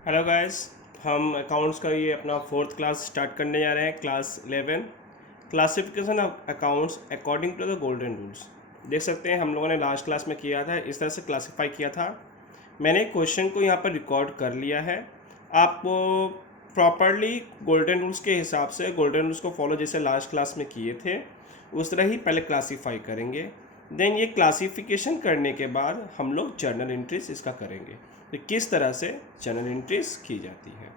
Hello guys. हम accounts का ये अपना फोर्थ क्लास स्टार्ट करने जा रहे हैं, class 11। Classification of accounts according to the golden rules. देख सकते हैं हम लोगों ने लास्ट क्लास में किया था, इस तरह से क्लासिफाई किया था। मैंने क्वेश्चन को यहाँ पर रिकॉर्ड कर लिया है। आप प्रॉपरली गोल्डन रूल्स के हिसाब से गोल्डन रूल्स को फॉलो जैसे लास्ट क्लास में किए थे उस तरह ही पहले क्लासीफाई करेंगे। देन ये क्लासिफिकेशन करने के बाद हम लोग जर्नल एंट्रीज इसका करेंगे, तो किस तरह से जर्नल एंट्रीज की जाती है।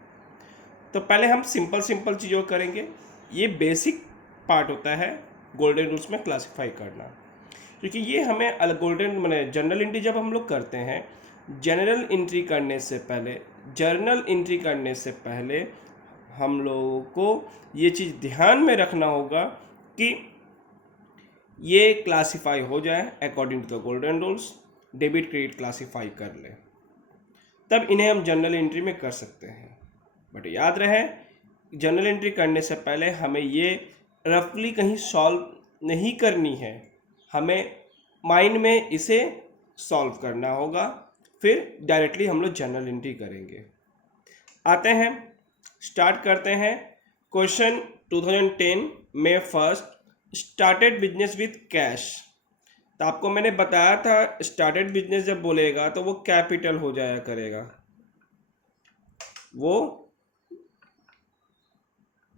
तो पहले हम सिंपल सिंपल चीज़ों को करेंगे। ये बेसिक पार्ट होता है गोल्डन रूल्स में क्लासिफाई करना, क्योंकि ये हमें गोल्डन मैंने जनरल एंट्री जब हम लोग करते हैं, जर्नल एंट्री करने से पहले हम लोगों को ये चीज़ ध्यान में रखना होगा कि ये क्लासिफाई हो जाए according to the golden rules, debit credit classify कर ले, तब इन्हें हम जर्नल एंट्री में कर सकते हैं। बट याद रहे, जर्नल एंट्री करने से पहले हमें ये रफली कहीं सॉल्व नहीं करनी है, हमें माइंड में इसे सॉल्व करना होगा, फिर डायरेक्टली हम लोग जर्नल एंट्री करेंगे। आते हैं, स्टार्ट करते हैं। क्वेश्चन 2010 में first started business with cash. तो आपको मैंने बताया था स्टार्टेड बिजनेस जब बोलेगा तो वो कैपिटल हो जाया करेगा, वो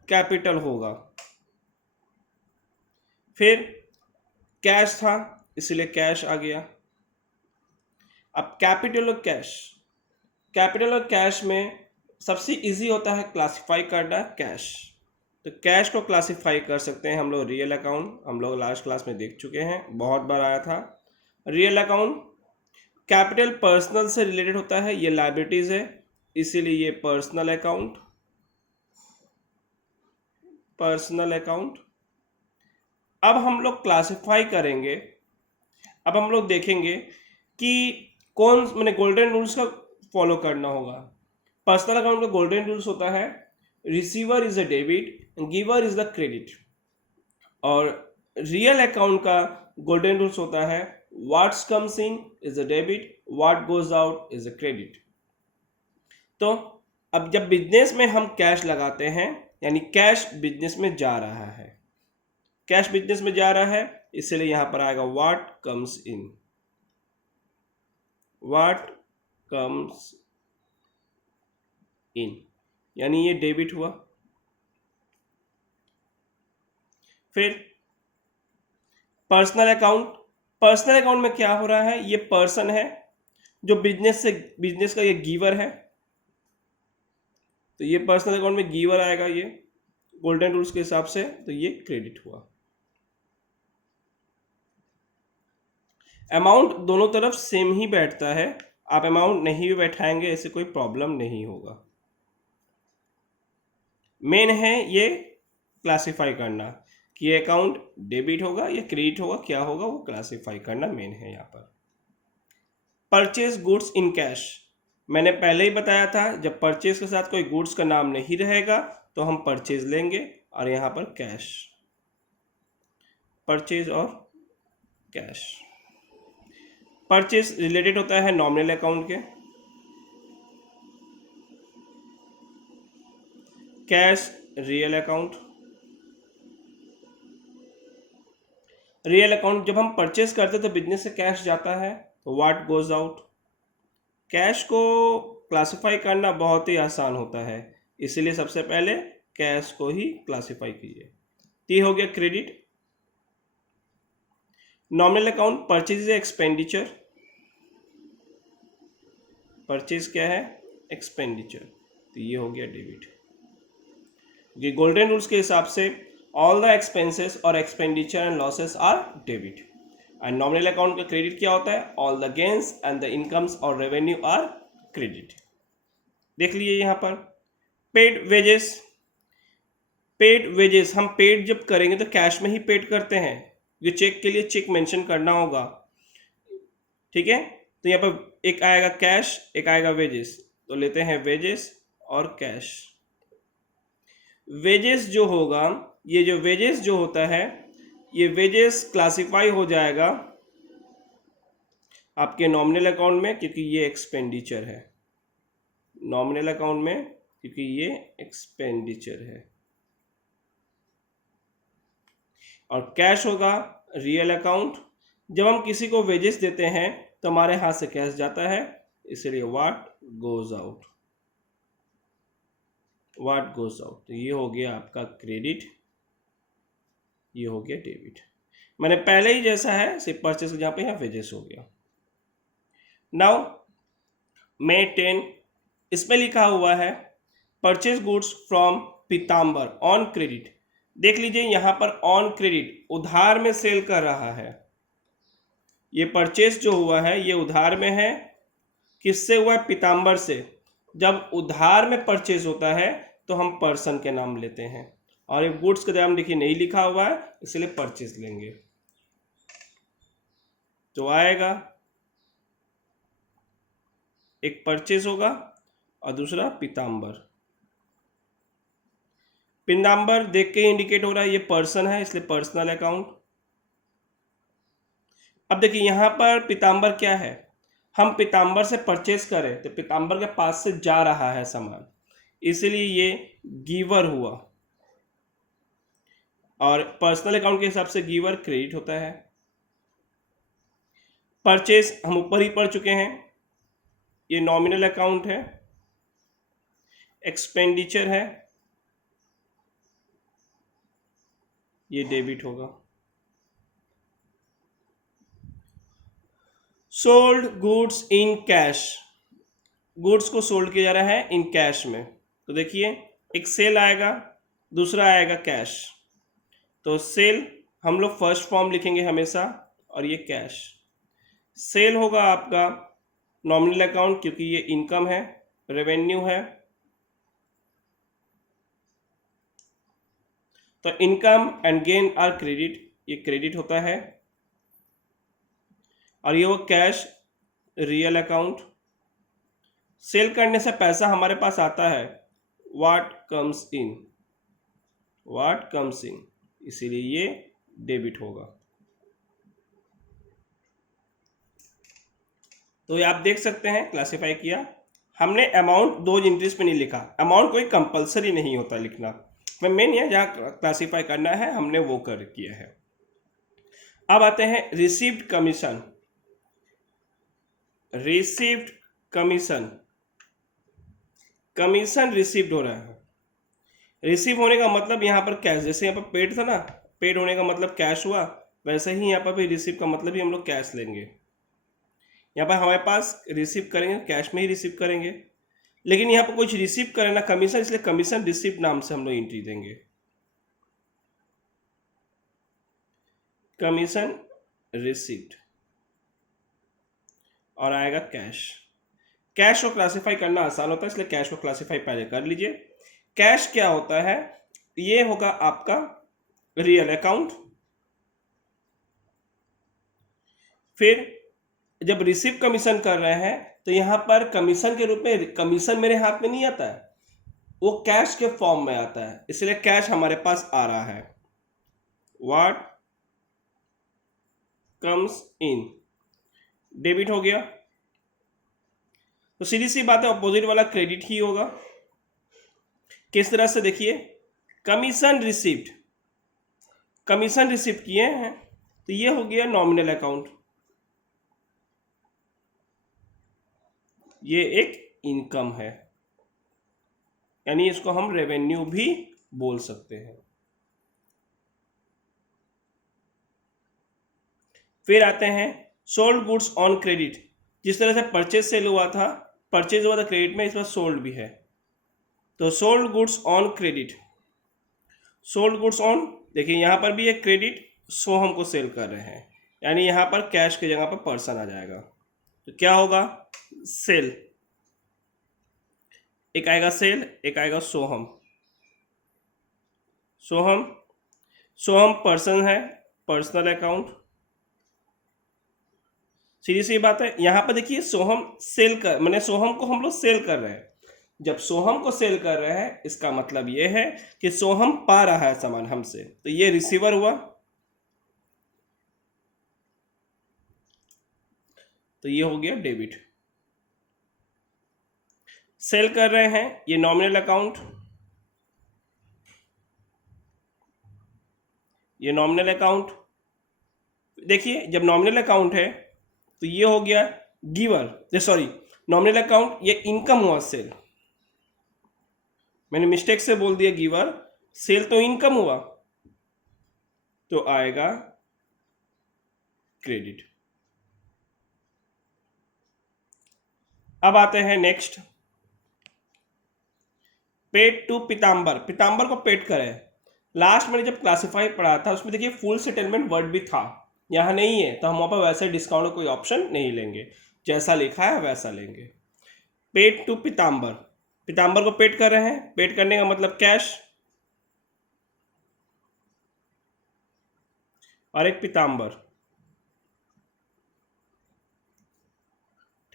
कैपिटल होगा। फिर कैश था इसलिए कैश आ गया। अब कैपिटल और कैश में सबसे इजी होता है क्लासिफाई करना कैश। तो कैश को क्लासिफाई कर सकते हैं हम लोग रियल अकाउंट, हम लोग लास्ट क्लास में देख चुके हैं, बहुत बार आया था रियल अकाउंट। कैपिटल पर्सनल से रिलेटेड होता है, ये लायबिलिटीज है इसीलिए ये पर्सनल अकाउंट। अब हम लोग क्लासिफाई करेंगे, अब हम लोग देखेंगे कि कौन मैंने गोल्डन रूल्स का फॉलो करना होगा। पर्सनल अकाउंट का गोल्डन रूल्स होता है receiver is a debit, giver is the credit. और रियल अकाउंट का गोल्डन रूल्स होता है what's comes in is a debit, what goes out is a credit. तो अब जब बिजनेस में हम कैश लगाते हैं, यानी कैश बिजनेस में जा रहा है, कैश बिजनेस में जा रहा है, इसलिए यहां पर आएगा what comes in, what comes in, यानी ये डेबिट हुआ। फिर पर्सनल अकाउंट में क्या हो रहा है, ये पर्सन है जो बिजनेस का ये गिवर है, तो ये पर्सनल अकाउंट में गिवर आएगा ये गोल्डन रूल्स के हिसाब से, तो ये क्रेडिट हुआ। अमाउंट दोनों तरफ सेम ही बैठता है, आप अमाउंट नहीं भी बैठाएंगे ऐसे कोई प्रॉब्लम नहीं होगा। मेन है ये क्लासिफाई करना कि ये अकाउंट डेबिट होगा या क्रेडिट होगा, क्या होगा वो क्लासिफाई करना मेन है यहाँ पर। परचेज गुड्स इन कैश, मैंने पहले ही बताया था जब परचेज के साथ कोई गुड्स का नाम नहीं रहेगा तो हम परचेज लेंगे, और यहाँ पर कैश, परचेज और कैश। परचेज रिलेटेड होता है नॉमिनल अकाउंट के, cash real account. Real account जब हम परचेज करते तो बिजनेस से कैश जाता है, तो व्हाट गोज आउट। कैश को क्लासिफाई करना बहुत ही आसान होता है, इसीलिए सबसे पहले कैश को ही क्लासिफाई कीजिए। ये हो गया credit. Nominal account purchase expenditure, purchase क्या है एक्सपेंडिचर, तो ये हो गया डेबिट। ये गोल्डन रूल्स के हिसाब से ऑल द एक्सपेंसेस और expenditure and losses are debit. And nominal account का क्रेडिट क्या होता है, all the gains and the incomes और रेवेन्यू आर क्रेडिट। देख लीजिए यहाँ पर पेड वेजेस हम पेड जब करेंगे तो कैश में ही पेड करते हैं, ये चेक के लिए चेक मेंशन करना होगा, ठीक है। तो यहाँ पर एक आएगा कैश, एक आएगा वेजेस, तो लेते हैं वेजेस और कैश। वेजेस जो होगा, ये जो वेजेस जो होता है, ये वेजेस क्लासिफाई हो जाएगा आपके नॉमिनल अकाउंट में, क्योंकि ये एक्सपेंडिचर है, नॉमिनल अकाउंट में, क्योंकि ये एक्सपेंडिचर है। और कैश होगा रियल अकाउंट। जब हम किसी को वेजेस देते हैं तो हमारे हाथ से कैश जाता है, इसलिए what goes out, what goes out. तो ये हो गया आपका क्रेडिट, ये हो गया डेबिट। मैंने पहले ही जैसा है सिर्फ परचेस जहाँ पे यहाँ वेजेस हो गया। नाउ May 10, इसमें लिखा हुआ है purchase goods from Pitambar on credit. देख लीजिए यहाँ पर ऑन क्रेडिट उधार में सेल कर रहा है। ये परचेज जो हुआ है ये उधार में है। किससे हुआ है? पीताम्बर से। जब उधार में परचेज होता है तो हम पर्सन के नाम लेते हैं, और ये गुड्स का दाम देखिए नहीं लिखा हुआ है, इसलिए परचेज लेंगे। तो आएगा एक परचेज होगा और दूसरा पीताम्बर। पीताम्बर देख के इंडिकेट हो रहा है ये पर्सन है, इसलिए पर्सनल अकाउंट। अब देखिए यहां पर पीताम्बर क्या है, हम पीताम्बर से परचेज करें तो पीताम्बर के पास से जा रहा है सामान, इसलिए ये गिवर हुआ। और पर्सनल अकाउंट के हिसाब से गिवर क्रेडिट होता है। परचेज हम ऊपर ही पढ़ चुके हैं, ये नॉमिनल अकाउंट है। एक्सपेंडिचर है, ये डेबिट होगा। Sold goods in cash, goods को सोल्ड किया जा रहा है इन कैश में। तो देखिए एक सेल आएगा, दूसरा आएगा कैश। तो सेल हम लोग फर्स्ट फॉर्म लिखेंगे हमेशा, और ये कैश। सेल होगा आपका नॉमिनल अकाउंट, क्योंकि ये इनकम है, रेवेन्यू है। तो income and gain are credit, ये क्रेडिट होता है। और ये वो कैश रियल अकाउंट। सेल करने से पैसा हमारे पास आता है, what comes in, what comes in, इसीलिए ये डेबिट होगा। तो ये आप देख सकते हैं क्लासिफाई किया हमने। अमाउंट दो एंट्रीज पे नहीं लिखा, अमाउंट कोई कंपलसरी नहीं होता लिखना, मैं मेन है जहाँ क्लासिफाई करना है हमने वो कर किया है। अब आते हैं received commission. Received commission, commission received हो रहा है। रिसीव होने का मतलब यहाँ पर कैश, जैसे यहाँ पर पेड था ना, पेड होने का मतलब कैश हुआ, वैसे ही यहाँ पर भी रिसीव का मतलब ही हम लोग कैश लेंगे। यहाँ पर हमारे पास रिसीव करेंगे कैश में ही रिसीव करेंगे, लेकिन यहाँ पर कुछ रिसीव करें ना कमीशन, इसलिए कमीशन रिसीव नाम से हम लोग एंट्री देंगे। कमीशन रिसीव्ड और आएगा कैश। कैश को क्लासिफाई करना आसान होता है, इसलिए कैश को क्लासिफाई पहले कर लीजिए। कैश क्या होता है? ये होगा आपका रियल अकाउंट। फिर जब रिसीव कमीशन कर रहे हैं तो यहां पर कमीशन के रूप में कमीशन मेरे हाथ में नहीं आता है, वो कैश के फॉर्म में आता है, इसलिए कैश हमारे पास आ रहा है। व्हाट कम्स इन, डेबिट हो गया। तो सीधी सी बात है ऑपोजिट वाला क्रेडिट ही होगा। किस तरह से? देखिए कमीशन रिसीव्ड, कमीशन रिसीव किए हैं तो ये हो गया नॉमिनल अकाउंट, ये एक इनकम है, यानी इसको हम रेवेन्यू भी बोल सकते हैं। फिर आते हैं सोल्ड गुड्स ऑन क्रेडिट। जिस तरह से परचेज सेल हुआ था, परचेज हुआ था क्रेडिट में, इस बार सोल्ड भी है। तो sold goods on credit, sold goods on, देखिए यहां पर भी एक क्रेडिट, सो हमको सेल कर रहे हैं, यानी यहां पर कैश की जगह पर पर्सन आ जाएगा। तो क्या होगा? सेल, एक आएगा सेल, एक आएगा सोहम। सोहम, सोहम पर्सन है, पर्सनल अकाउंट। सीधी सी बात है, यहां पर देखिए सोहम सेल कर, मैंने सोहम को हम लोग सेल कर रहे हैं। जब सोहम को सेल कर रहे हैं इसका मतलब यह है कि सोहम पा रहा है सामान हमसे, तो ये रिसीवर हुआ। तो ये हो गया डेबिट। सेल कर रहे हैं, ये नॉमिनल अकाउंट, ये नॉमिनल अकाउंट। देखिए जब नॉमिनल अकाउंट है तो ये हो गया गिवर, सॉरी नॉमिनल अकाउंट, ये इनकम हुआ सेल, मैंने मिस्टेक से बोल दिया गिवर, सेल तो इनकम हुआ तो आएगा क्रेडिट। अब आते हैं नेक्स्ट, पेड टू पीताम्बर, पीताम्बर को पेड करें। लास्ट मैंने जब क्लासिफाई पढ़ा था उसमें देखिए फुल सेटलमेंट वर्ड भी था, यहाँ नहीं है तो हम वहाँ पर वैसे डिस्काउंट कोई ऑप्शन नहीं लेंगे, जैसा लिखा है वैसा लेंगे। पेड टू पीताम्बर, पीताम्बर को पेड कर रहे हैं, पेड करने का मतलब कैश, और एक पीताम्बर,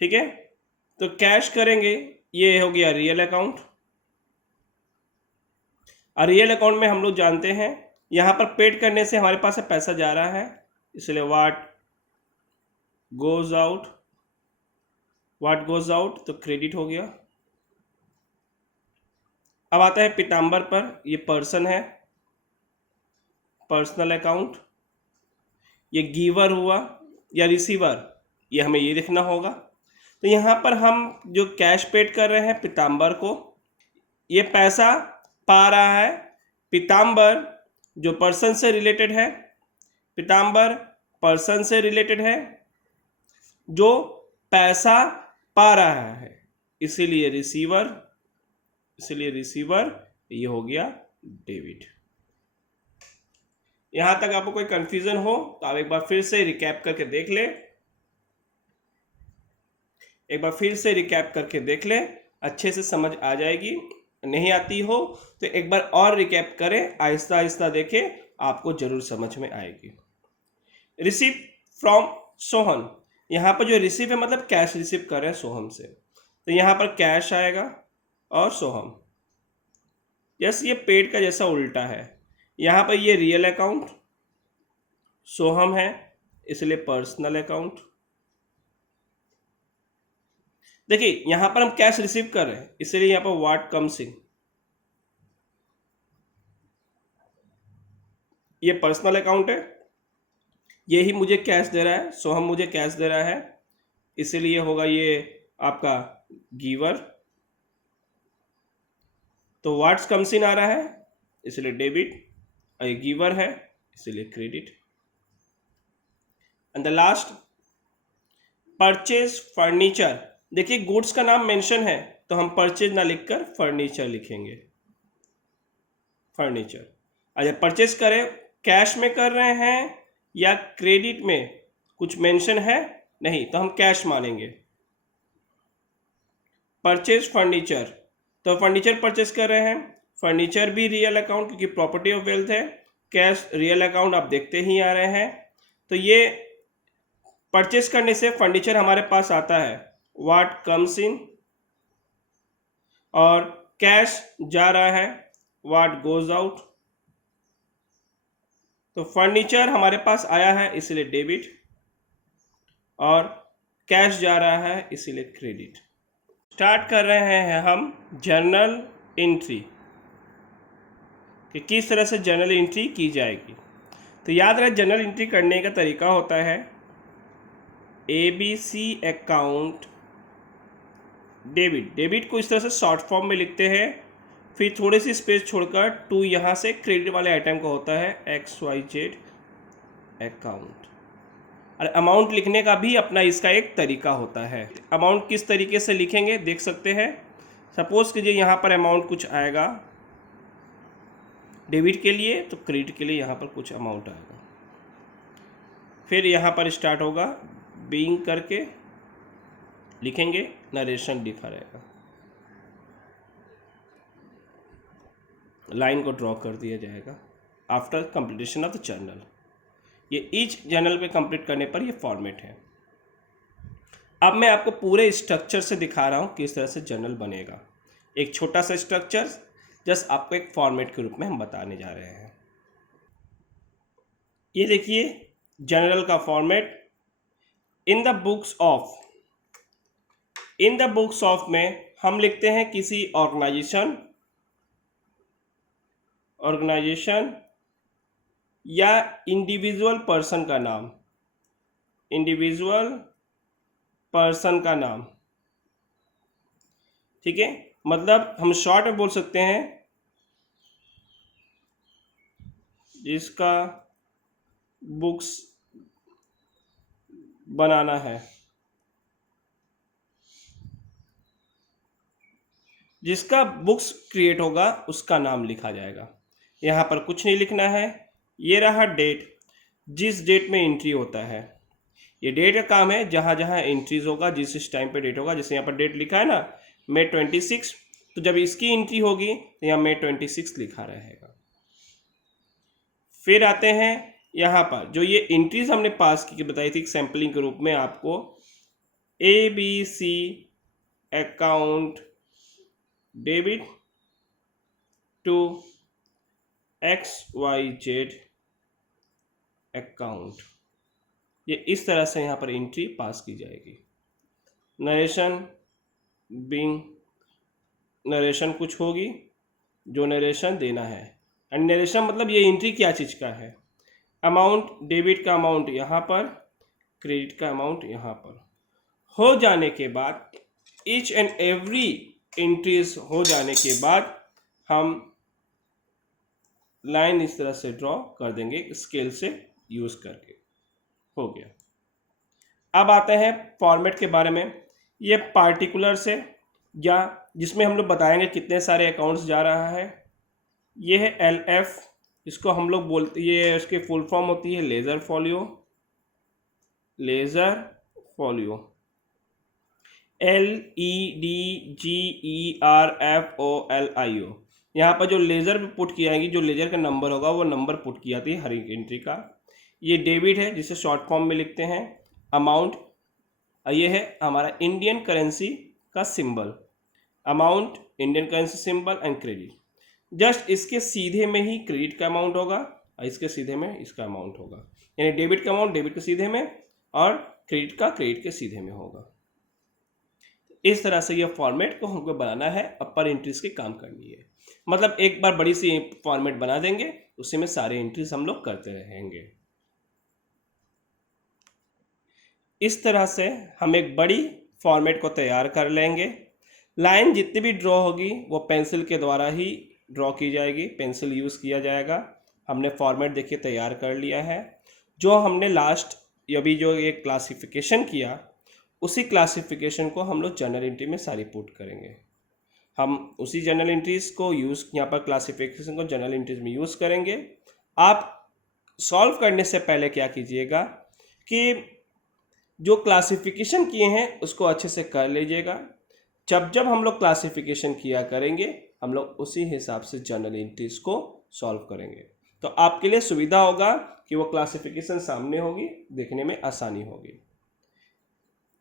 ठीक है। तो कैश करेंगे, ये हो गया रियल अकाउंट, और रियल अकाउंट में हम लोग जानते हैं यहाँ पर पेड करने से हमारे पास पैसा जा रहा है, इसलिए what goes out, what goes out तो क्रेडिट हो गया। अब आता है पीताम्बर पर, ये पर्सन है, पर्सनल अकाउंट, ये गिवर हुआ या रिसीवर, ये हमें ये लिखना होगा। तो यहाँ पर हम जो कैश पेड कर रहे हैं पीताम्बर को, ये पैसा पा रहा है पीताम्बर, जो पर्सन से रिलेटेड है, पीताम्बर पर्सन से रिलेटेड है जो पैसा पा रहा है, इसीलिए रिसीवर, इसलिए रिसीवर, ये हो गया डेबिट। यहां तक आपको कोई कंफ्यूजन हो तो आप एक बार फिर से रिकैप करके देख ले, एक बार फिर से रिकैप करके देख ले, अच्छे से समझ आ जाएगी। नहीं आती हो तो एक बार और रिकैप करें, आहिस्ता आहिस्ता देखें, आपको जरूर समझ में आएगी। रिसीव फ्रॉम सोहन, यहाँ पर जो रिसीव है मतलब कैश रिसीव कर रहे हैं सोहम से, तो यहाँ पर कैश आएगा और सोहम, यस ये पेड का जैसा उल्टा है। यहाँ पर ये रियल अकाउंट सोहम है, इसलिए पर्सनल अकाउंट। देखिए यहाँ पर हम कैश रिसीव कर रहे हैं, इसलिए यहाँ पर व्हाट कम्स इन, ये पर्सनल अकाउंट है, यही मुझे कैश दे रहा है, सोहम मुझे कैश दे रहा है, इसीलिए होगा ये आपका गिवर। तो व्हाट्स कम्स इन आ रहा है इसलिए डेबिट, और ये गिवर है इसलिए credit. And the last purchase furniture, देखिए गुड्स का नाम मेंशन है तो हम परचेज ना लिखकर फर्नीचर लिखेंगे, फर्नीचर। अच्छा परचेज करें, कैश में कर रहे हैं या क्रेडिट में, कुछ मेंशन है नहीं तो हम कैश मानेंगे। परचेज फर्नीचर, तो फर्नीचर परचेज कर रहे हैं, फर्नीचर भी रियल अकाउंट क्योंकि प्रॉपर्टी ऑफ वेल्थ है, कैश रियल अकाउंट आप देखते ही आ रहे हैं। तो ये परचेज करने से फर्नीचर हमारे पास आता है व्हाट कम्स इन, और कैश जा रहा है व्हाट गोज आउट। तो फर्नीचर हमारे पास आया है इसलिए डेबिट, और कैश जा रहा है इसीलिए क्रेडिट। स्टार्ट कर रहे हैं हम जर्नल एंट्री, कि किस तरह से जर्नल एंट्री की जाएगी। तो याद रहे जर्नल एंट्री करने का तरीका होता है ABC अकाउंट डेबिट, डेबिट को इस तरह से शॉर्ट फॉर्म में लिखते हैं, फिर थोड़ी सी स्पेस छोड़कर टू यहाँ से क्रेडिट वाले आइटम का होता है XYZ अकाउंट। और अमाउंट लिखने का भी अपना इसका एक तरीका होता है। अमाउंट किस तरीके से लिखेंगे देख सकते हैं, सपोज कीजिए यहाँ पर अमाउंट कुछ आएगा डेबिट के लिए, तो क्रेडिट के लिए यहाँ पर कुछ अमाउंट आएगा, फिर यहाँ पर स्टार्ट होगा बीइंग करके लिखेंगे, नरेशन लिखा रहेगा, लाइन को ड्रॉ कर दिया जाएगा after completion of the journal. ये ईच जर्नल पे कंप्लीट करने पर ये फॉर्मेट है। अब मैं आपको पूरे स्ट्रक्चर से दिखा रहा हूँ किस तरह से जर्नल बनेगा, एक छोटा सा स्ट्रक्चर, जस्ट आपको एक फॉर्मेट के रूप में हम बताने जा रहे हैं। ये देखिए जर्नल का format, in the books of, in the books of में हम लिखते हैं किसी ऑर्गेनाइजेशन या इंडिविजुअल पर्सन का नाम, इंडिविजुअल पर्सन का नाम, ठीक है। मतलब हम शॉर्ट में बोल सकते हैं जिसका बुक्स बनाना है, जिसका बुक्स क्रिएट होगा उसका नाम लिखा जाएगा। यहाँ पर कुछ नहीं लिखना है। ये रहा डेट, जिस डेट में एंट्री होता है। ये डेट का काम है, जहाँ जहाँ एंट्रीज होगा, जिस टाइम पे डेट होगा। जैसे यहाँ पर डेट लिखा है ना, May 26, तो जब इसकी एंट्री होगी तो यहाँ May 26 लिखा रहेगा। फिर आते हैं यहाँ पर, जो ये एंट्रीज हमने पास की बताई थी सैम्पलिंग के रूप में आपको, ABC account debit to XYZ account, ये इस तरह से यहाँ पर एंट्री पास की जाएगी। नरेशन बिंग, नरेशन कुछ होगी जो नरेशन देना है। एंड नरेशन मतलब ये एंट्री क्या चीज़ का है। अमाउंट, डेबिट का अमाउंट यहाँ पर, क्रेडिट का अमाउंट यहाँ पर। हो जाने के बाद, ईच एंड एवरी एंट्रीज हो जाने के बाद हम लाइन इस तरह से ड्रॉ कर देंगे स्केल से यूज करके। हो गया। अब आते हैं फॉर्मेट के बारे में। ये पार्टिकुलर से, या जिसमें हम लोग बताएंगे कितने सारे अकाउंट्स जा रहा है। ये है LF, इसको हम लोग बोलते, ये इसकी फुल फॉर्म होती है laser folio, laser folio, LEDGERFOLIO। यहाँ पर जो लेज़र पे पुट की जाएगी, जो लेज़र का नंबर होगा वो नंबर पुट की जाती है हर एक एंट्री का। ये डेबिट है, जिसे शॉर्ट फॉर्म में लिखते हैं अमाउंट। ये है हमारा इंडियन करेंसी का symbol, amount, Indian currency symbol and credit. Just इसके सीधे में ही क्रेडिट का अमाउंट होगा और इसके सीधे में इसका अमाउंट होगा। यानी डेबिट का अमाउंट डेबिट के सीधे में और क्रेडिट का क्रेडिट के सीधे में होगा। इस तरह से यह फॉर्मेट को हमको बनाना है, अपर एंट्रीज के काम करनी है। मतलब एक बार बड़ी सी फॉर्मेट बना देंगे, उसी में सारे एंट्रीज हम लोग करते रहेंगे। इस तरह से हम एक बड़ी फॉर्मेट को तैयार कर लेंगे। लाइन जितनी भी ड्रॉ होगी वो पेंसिल के द्वारा ही ड्रॉ की जाएगी, पेंसिल यूज़ किया जाएगा। हमने फॉर्मेट देखिए तैयार कर लिया है। जो हमने लास्ट अभी जो ये क्लासिफिकेशन किया, उसी क्लासिफिकेशन को हम लोग जर्नल एंट्री में सारी पुट करेंगे। हम उसी जर्नल एंट्रीज को यूज़, यहाँ पर क्लासिफिकेशन को जर्नल एंट्रीज में यूज़ करेंगे। आप सॉल्व करने से पहले क्या कीजिएगा कि जो क्लासिफिकेशन किए हैं उसको अच्छे से कर लीजिएगा। जब जब हम लोग क्लासिफिकेशन किया करेंगे, हम लोग उसी हिसाब से जर्नल एंट्रीज को सॉल्व करेंगे। तो आपके लिए सुविधा होगा कि वो क्लासिफिकेशन सामने होगी, देखने में आसानी होगी।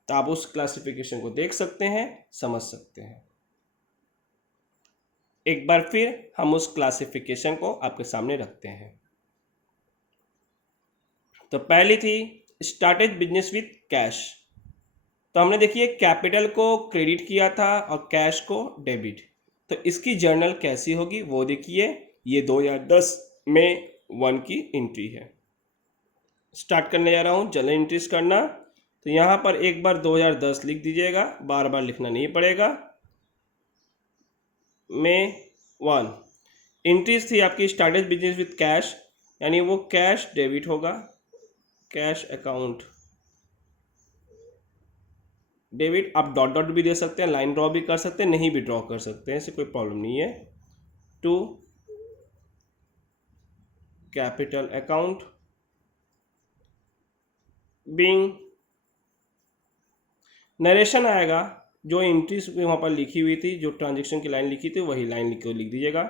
तो आप उस क्लासिफिकेशन को देख सकते हैं, समझ सकते हैं। एक बार फिर हम उस क्लासिफिकेशन को आपके सामने रखते हैं। तो पहली थी स्टार्टेड बिजनेस विथ कैश। तो हमने देखिए कैपिटल को क्रेडिट किया था और कैश को डेबिट। तो इसकी जर्नल कैसी होगी वो देखिए। ये 2010 में 1 की एंट्री है। स्टार्ट करने जा रहा हूँ जर्नल एंट्रीज करना। तो यहाँ पर एक बार 2010 लिख दीजिएगा, बार बार लिखना नहीं पड़ेगा। May 1 एंट्रीज थी आपकी स्टार्टेड बिजनेस विथ कैश, यानी वो कैश डेबिट होगा, कैश अकाउंट डेबिट। आप डॉट डॉट भी दे सकते हैं, लाइन ड्रॉ भी कर सकते हैं, नहीं भी ड्रॉ कर सकते हैं, इससे कोई प्रॉब्लम नहीं है। To capital account being, narration आएगा, जो एंट्रीज वहाँ पर लिखी हुई थी, जो ट्रांजेक्शन की लाइन लिखी थी वही लाइन लिख दीजिएगा।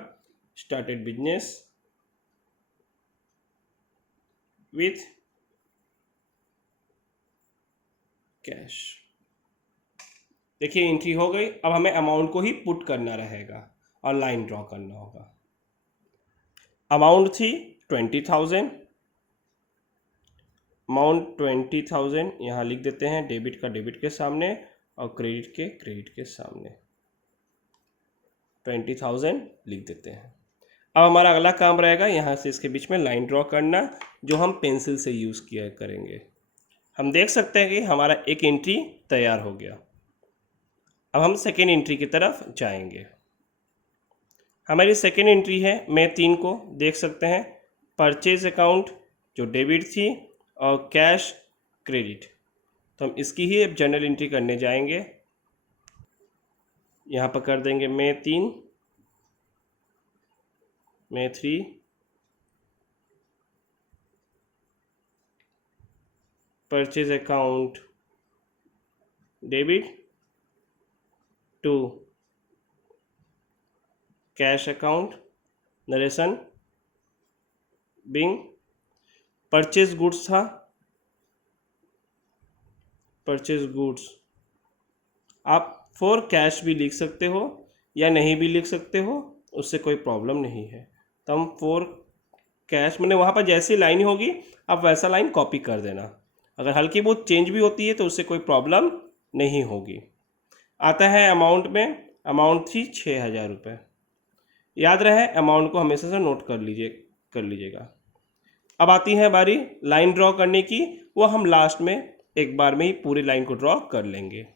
Started business with cash. देखिए एंट्री हो गई। अब हमें अमाउंट को ही पुट करना रहेगा और लाइन ड्रॉ करना होगा। अमाउंट थी 20,000, अमाउंट 20,000 यहाँ लिख देते हैं, डेबिट का डेबिट के सामने और क्रेडिट के सामने। 20,000 लिख देते हैं। अब हमारा अगला काम रहेगा यहाँ से इसके बीच में लाइन ड्रॉ करना, जो हम पेंसिल से यूज़ किया करेंगे। हम देख सकते हैं कि हमारा एक एंट्री तैयार हो गया। अब हम सेकेंड एंट्री की तरफ जाएंगे। हमारी सेकेंड एंट्री है मई 3 को, देख सकते हैं परचेज अकाउंट जो डेबिट थी और कैश क्रेडिट, तो हम इसकी ही अब जनरल एंट्री करने जाएंगे। यहाँ पर कर देंगे मई 3, मई 3, purchase account debit to cash account narration being purchase goods था, परचेज गुड्स आप फॉर कैश भी लिख सकते हो या नहीं भी लिख सकते हो, उससे कोई प्रॉब्लम नहीं है। तो हम फॉर कैश मैंने वहाँ पर जैसी लाइन होगी आप वैसा लाइन कॉपी कर देना, अगर हल्की बहुत चेंज भी होती है तो उससे कोई प्रॉब्लम नहीं होगी। आता है अमाउंट में, अमाउंट थी 6,000 रुपये। याद रहे अमाउंट को हमेशा से नोट कर लीजिएगा। अब आती है बारी लाइन ड्रॉ करने की, वो हम लास्ट में एक बार में ही पूरी लाइन को ड्रॉ कर लेंगे।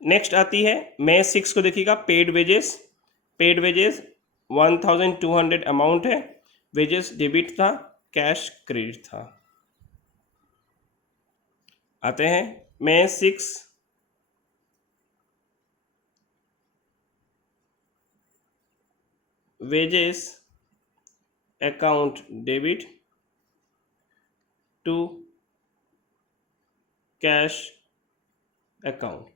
नेक्स्ट आती है मई 6 को, देखिएगा पेड वेजेस 1,200 अमाउंट है, वेजेस डेबिट था, कैश क्रेडिट था। आते हैं मई 6 wages account debit to cash account,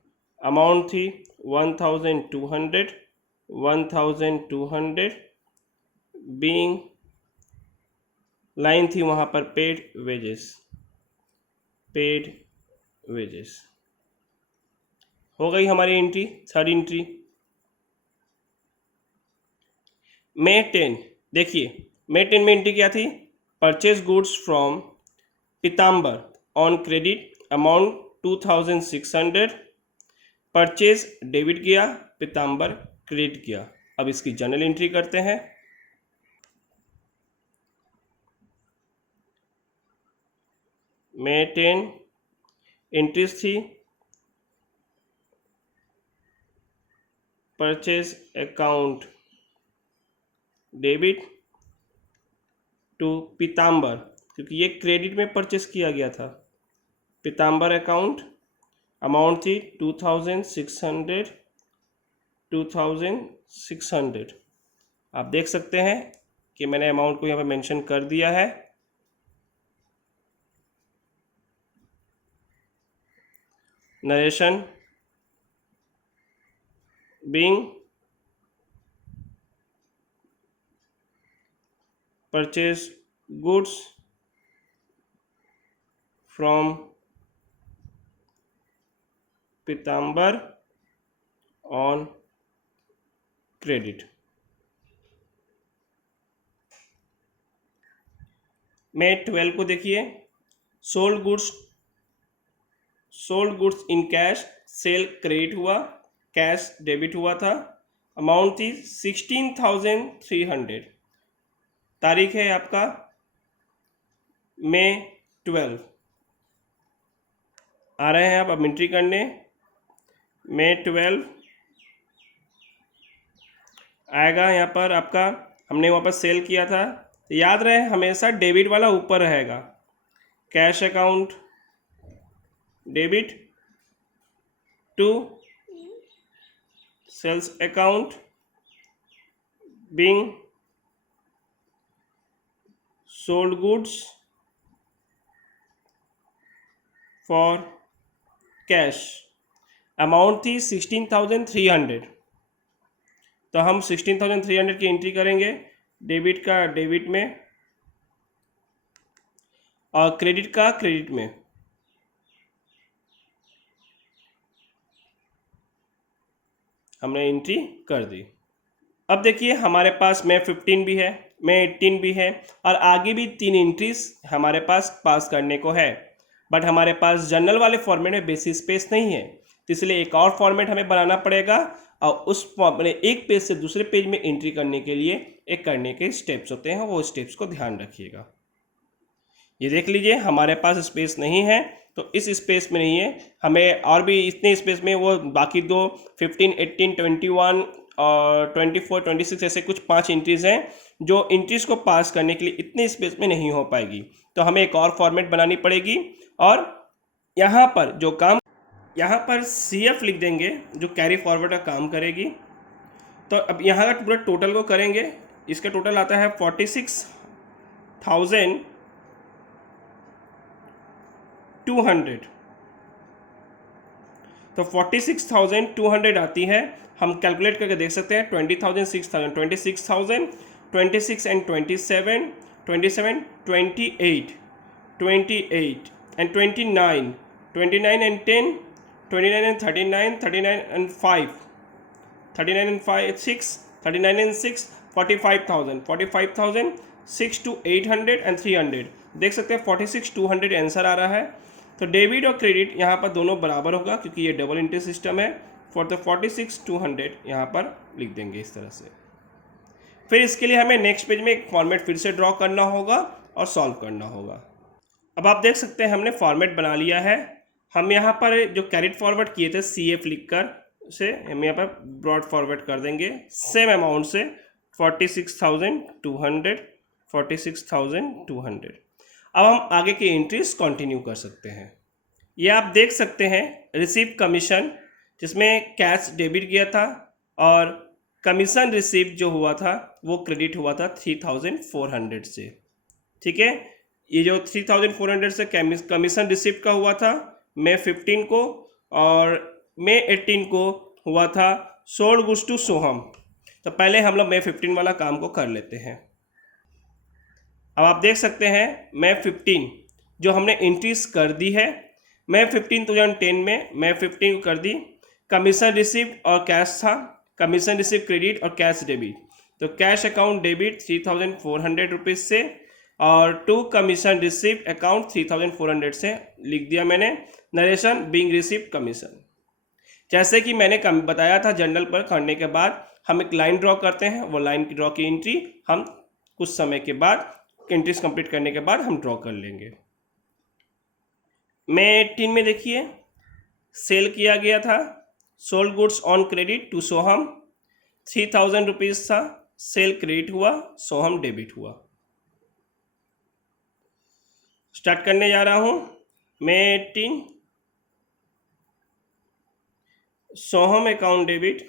amount थी 1,200 बीइंग लाइन थी वहाँ पर पेड वेजेस। हो गई हमारी एंट्री, थर्ड एंट्री। मई 10, देखिए मई 10 में एंट्री क्या थी, purchase goods from Pitambar on credit amount 2,600, purchase debit किया, पीताम्बर क्रेडिट किया। अब इसकी जनरल एंट्री करते हैं। मई 10 एंट्रीज थी परचेज अकाउंट डेबिट टू पीताम्बर, क्योंकि ये क्रेडिट में परचेस किया गया था, पीताम्बर अकाउंट, अमाउंट थी 2,600। आप देख सकते हैं कि मैंने अमाउंट को यहाँ पे मेंशन कर दिया है। Narration being purchase goods from Pitambar on credit. मई 12 को देखिए sold goods in cash, sale credit हुआ, कैश डेबिट हुआ था, अमाउंट थी 16,300, तारीख है आपका मई 12। आ रहे हैं आप अब एंट्री करने। मई 12 आएगा यहाँ पर आपका, हमने वहाँ पर सेल किया था, तो याद रहे हमेशा डेबिट वाला ऊपर रहेगा, cash account debit to sales account being sold goods for cash, amount थी 16,300, तो हम 16,300 की एंट्री करेंगे डेबिट का डेबिट में और क्रेडिट का क्रेडिट में। हमने एंट्री कर दी। अब देखिए हमारे पास मई 15 भी है, मई 18 भी है और आगे भी 3 एंट्रीज हमारे पास करने को है, बट हमारे पास जर्नल वाले फॉर्मेट में बेसिस स्पेस नहीं है, तो इसलिए एक और फॉर्मेट हमें बनाना पड़ेगा और उस एक पेज से दूसरे पेज में एंट्री करने के लिए एक करने के स्टेप्स होते हैं, वो स्टेप्स को ध्यान रखिएगा। ये देख लीजिए हमारे पास स्पेस नहीं है, तो इस स्पेस में नहीं है, हमें और भी इतने स्पेस में वो बाकी दो 15, 18, 21 और 24, 26 ऐसे कुछ 5 एंट्रीज हैं जो एंट्रीज को पास करने के लिए इतने स्पेस में नहीं हो पाएगी, तो हमें एक और फॉर्मेट बनानी पड़ेगी। और यहाँ पर CF लिख देंगे जो कैरी फॉरवर्ड का काम करेगी। तो अब यहाँ का पूरा टोटल को करेंगे, इसका टोटल आता है 46,200। तो 46,200 आती है, हम कैलकुलेट करके देख सकते हैं। 20,000, 6,000, 26,000, 26 and 27, 27, 28, 28 and 29, 29 and 10, 29 and 39, 39 and 5, 39 and 5, 6, 39 and 6, 45,000, 45,000, 6 to 800 and 300। देख सकते हैं 46,200 आंसर आ रहा है। तो डेबिट और क्रेडिट यहाँ पर दोनों बराबर होगा क्योंकि ये डबल एंट्री सिस्टम है। फॉर द 46,200 यहाँ पर लिख देंगे इस तरह से। फिर इसके लिए हमें नेक्स्ट पेज में एक फॉर्मेट फिर से ड्रॉ करना होगा और सॉल्व करना होगा। अब आप देख सकते हैं हमने फॉर्मेट बना लिया है। हम यहाँ पर जो कैरिड फॉरवर्ड किए थे CF लिखकर से हम यहाँ पर ब्रॉड फॉरवर्ड कर देंगे सेम अमाउंट से 46,200, 46,200। अब हम आगे की एंट्रीज कंटिन्यू कर सकते हैं। ये आप देख सकते हैं रिसीव कमीशन, जिसमें कैश डेबिट किया था और कमीशन रिसीव जो हुआ था वो क्रेडिट हुआ था 3,400 से। ठीक है, ये जो 3,400 से कमीशन रिसीव का हुआ था मई 15 को और मई 18 को हुआ था सोल्ड गुड्स टू सोहम। तो पहले हम लोग मई 15 वाला काम को कर लेते हैं। अब आप देख सकते हैं मई 15 जो हमने एंट्रीज कर दी है, मई 15 2010 में मई 15 को कर दी। कमीशन रिसीव और कैश था, कमीशन रिसीव क्रेडिट और कैश डेबिट। तो कैश अकाउंट डेबिट 3,400 रुपीज़ से और टू कमीशन रिसीव अकाउंट 3,400 से लिख दिया मैंने। नरेशन बीइंग रिसीव कमीशन, जैसे कि मैंने बताया था जर्नल पर करने के बाद हम एक लाइन ड्रॉ करते हैं, वो लाइन ड्रॉ की एंट्री हम कुछ समय के बाद एंट्रीज कंप्लीट करने के बाद हम ड्रॉ कर लेंगे। मई 18 में देखिए सेल किया गया था sold goods on credit to Soham, 3,000 rupees था, सेल क्रेडिट हुआ, सोहम डेबिट हुआ। स्टार्ट करने जा रहा हूँ। मई 18 Soham account debit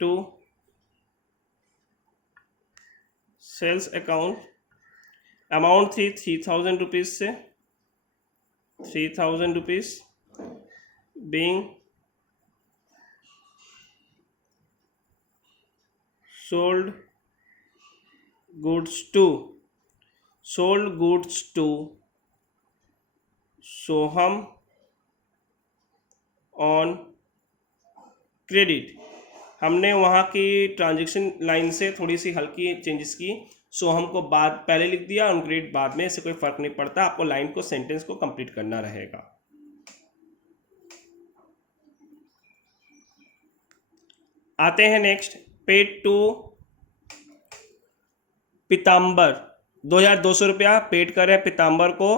to sales account, amount थी 3,000 रुपीज़ से 3,000 rupees being sold goods to Soham on credit. हमने वहाँ की ट्रांजैक्शन लाइन से थोड़ी सी हल्की चेंजेस की, सोहम को बाद पहले लिख दिया और क्रेडिट बाद में, इससे कोई फ़र्क नहीं पड़ता, आपको लाइन को सेंटेंस को कंप्लीट करना रहेगा। आते हैं नेक्स्ट, पेड टू पीताम्बर 2,200 रुपया पेड कर रहे हैं पीताम्बर को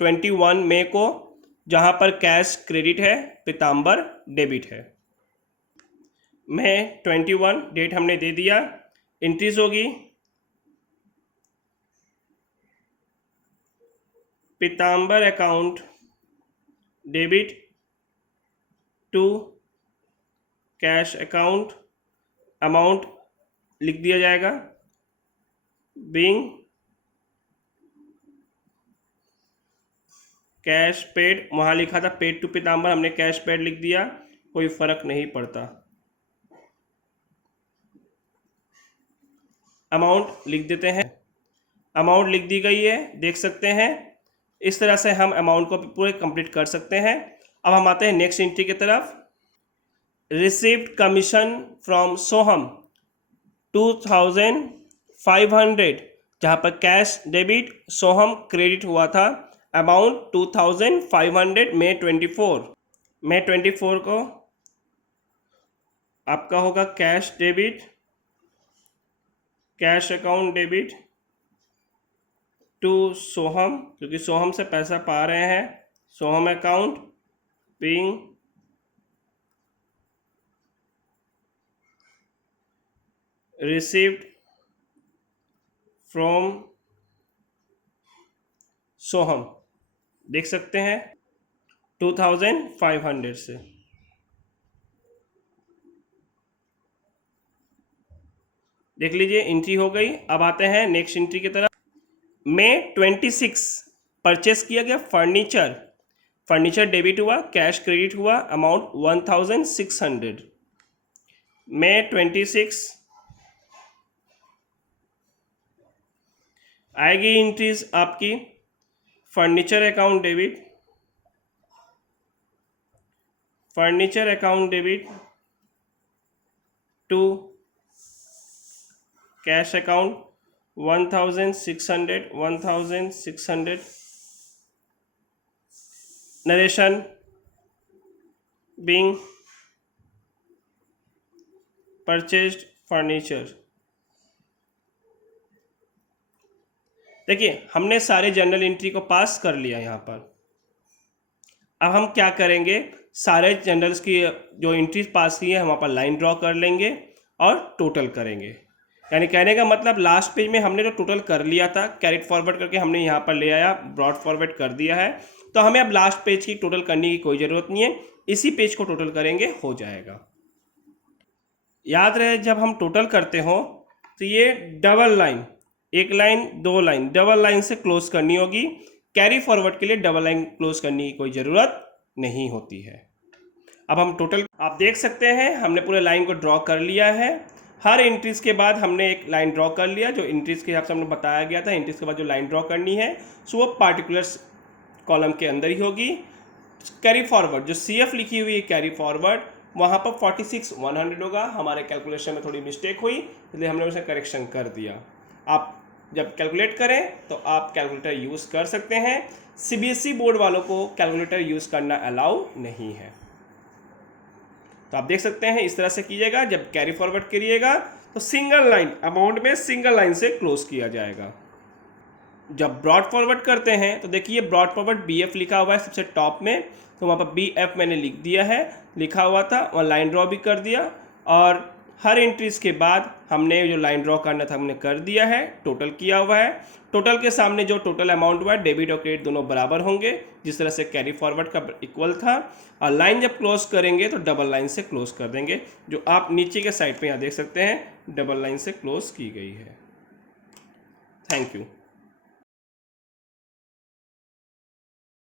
21 मई को, जहाँ पर कैश क्रेडिट है, पीताम्बर डेबिट है। मई 21 डेट हमने दे दिया। एंट्रीज होगी Pitambar account debit to cash account, amount लिख दिया जाएगा बीइंग कैश पेड। वहाँ लिखा था पेड टू पीताम्बर, हमने कैश पेड लिख दिया, कोई फर्क नहीं पड़ता। अमाउंट लिख देते हैं, अमाउंट लिख दी गई है, देख सकते हैं। इस तरह से हम अमाउंट को पूरे कंप्लीट कर सकते हैं। अब हम आते हैं नेक्स्ट एंट्री की तरफ। रिसीव्ड कमीशन फ्रॉम सोहम 2,500 जहाँ पर कैश डेबिट सोहम क्रेडिट हुआ था अमाउंट 2500 मई 24 को आपका होगा cash debit, cash account debit to Soham, क्योंकि सोहम से पैसा पा रहे हैं, Soham account being received from Soham, देख सकते हैं 2500 से। देख लीजिए एंट्री हो गई। अब आते हैं नेक्स्ट एंट्री की तरफ। मई 26 परचेस किया गया फर्नीचर, फर्नीचर डेबिट हुआ, कैश क्रेडिट हुआ, अमाउंट 1600। मई 26 आएगी एंट्रीज आपकी furniture account debit, furniture account debit to cash account 1600 narration being purchased furniture. देखिए हमने सारे जनरल एंट्री को पास कर लिया यहाँ पर। अब हम क्या करेंगे, सारे जनरल्स की जो एंट्रीज पास की है हम वहाँ पर लाइन ड्रॉ कर लेंगे और टोटल करेंगे। यानी कहने का मतलब लास्ट पेज में हमने जो टोटल कर लिया था, कैरिट फॉरवर्ड करके हमने यहाँ पर ले आया, ब्रॉड फॉरवर्ड कर दिया है, तो हमें अब लास्ट पेज की टोटल करने की कोई ज़रूरत नहीं है, इसी पेज को टोटल करेंगे हो जाएगा। याद रहे जब हम टोटल करते हो तो ये डबल लाइन, एक लाइन दो लाइन, डबल लाइन से क्लोज करनी होगी। कैरी फॉरवर्ड के लिए डबल लाइन क्लोज करने की कोई ज़रूरत नहीं होती है। अब हम टोटल आप देख सकते हैं हमने पूरे लाइन को ड्रॉ कर लिया है। हर एंट्रीज के बाद हमने एक लाइन ड्रॉ कर लिया, जो एंट्रीज के हिसाब से हमने बताया गया था। एंट्रीज के बाद जो लाइन ड्रॉ करनी है सो वो पार्टिकुलर्स कॉलम के अंदर ही होगी। कैरी फॉरवर्ड जो CF लिखी हुई है कैरी फॉरवर्ड, वहाँ पर 46,100 होगा। हमारे कैलकुलेशन में थोड़ी मिस्टेक हुई इसलिए हमने उसे करेक्शन कर दिया। आप जब कैलकुलेट करें तो आप कैलकुलेटर यूज़ कर सकते हैं। CBSE बोर्ड वालों को कैलकुलेटर यूज़ करना अलाउ नहीं है। तो आप देख सकते हैं इस तरह से कीजिएगा। जब कैरी फॉरवर्ड करिएगा तो सिंगल लाइन अमाउंट में सिंगल लाइन से क्लोज किया जाएगा। जब ब्रॉड फॉरवर्ड करते हैं तो देखिए ब्रॉड फॉरवर्ड BF लिखा हुआ है सबसे टॉप में, तो वहाँ पर BF मैंने लिख दिया है, लिखा हुआ था, और लाइन ड्रॉ भी कर दिया। और हर एंट्रीज के बाद हमने जो लाइन ड्रॉ करना था हमने कर दिया है, टोटल किया हुआ है। टोटल के सामने जो टोटल अमाउंट हुआ है डेबिट और क्रेडिट दोनों बराबर होंगे, जिस तरह से कैरी फॉरवर्ड का इक्वल था। और लाइन जब क्लोज करेंगे तो डबल लाइन से क्लोज कर देंगे, जो आप नीचे के साइड पे यहाँ देख सकते हैं डबल लाइन से क्लोज की गई है। Thank you.